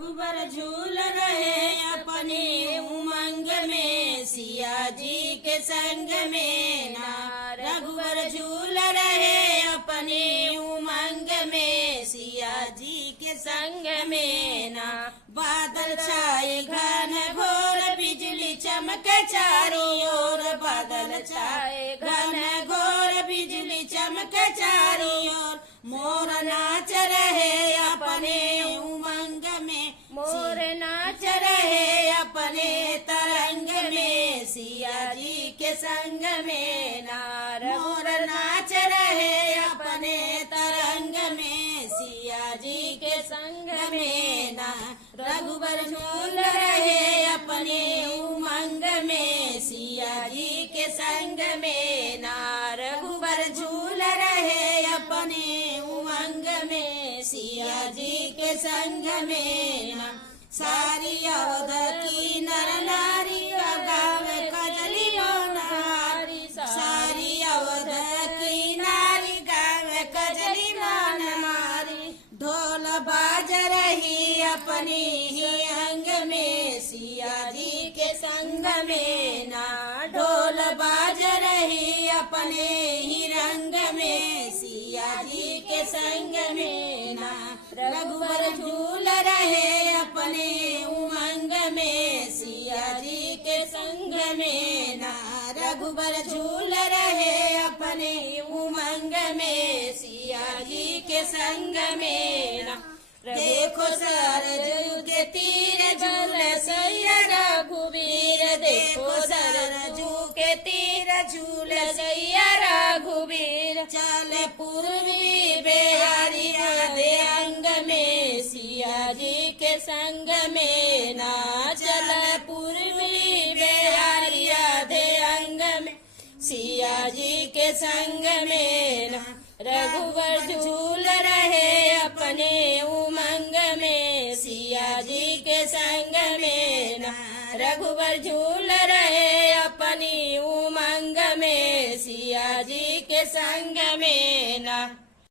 रघुबर झूल रहे अपने उमंग में, सिया जी के संग में ना। रघुबर झूल रहे अपने उमंग में, सिया जी के संग में ना। बादल छाए घन घोर बिजली चमके चारों ओर, बादल छाए घन घोर बिजली चमके चारों ओर। मोर नाच रहे अपने उमंग में, मोर नाच रहे अपने तरंग में, सिया जी के संग में ना। मोर नाच रहे अपने तरंग में, सिया जी के संग में ना। रघुबर झूल रहे अपने उमंग में, सिया जी के संग में ना। रघुबर झूल रहे अपने उमंग में, सिया जी के संग में ना। सारी अवध की नर नारी गावे कजली नारी, सारी अवध की नारी गावे कजली नारी। ढोल बाज रही अपनी ही अंग में, सिया जी के संग में ना। ढोल बाज रही अपने ही रंग में, सिया जी के संग में ना। रघुबर झूल रहे अपने उमंग में, सिया जी के संग में ना। रघुबर झूल रहे अपने उमंग में, सिया जी के संग में ना। देखो सरजू के तीर झूले सैया रघुवीर, देखो सरजू के तीर झूले सैया रघुवीर। चले पूर्वी बेहारिया दे अंग में, सिया जी के संग में ना। चले पूर्वी बेहारिया दे अंग में, सिया जी के संग में ना। रघुवर झूल रहे अपने उमंग में, सिया जी के संग में ना। रघुवर झूल रहे अपनी उमंग में, सिया जी के संग में ना।